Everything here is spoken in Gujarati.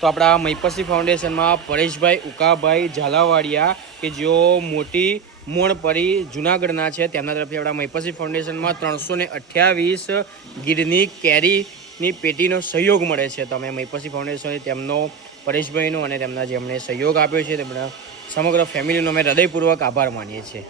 તો આપણા મૈપસી ફાઉન્ડેશનમાં પરેશભાઈ ઉકાભાઈ ઝાલાવાડિયા કે જેઓ મોટી મોણ પરી જુનાગઢના છે, તેમના તરફથી આપણા મૈપસી ફાઉન્ડેશનમાં 328 ગીરની કેરીની પેટીનો સહયોગ મળે છે. તો અમે મૈપસી ફાઉન્ડેશન તેમનો પરેશભાઈનો અને તેમના જેમણે સહયોગ આપ્યો છે તેમના સમગ્ર ફેમિલીનો અમે હૃદયપૂર્વક આભાર માનીએ છીએ.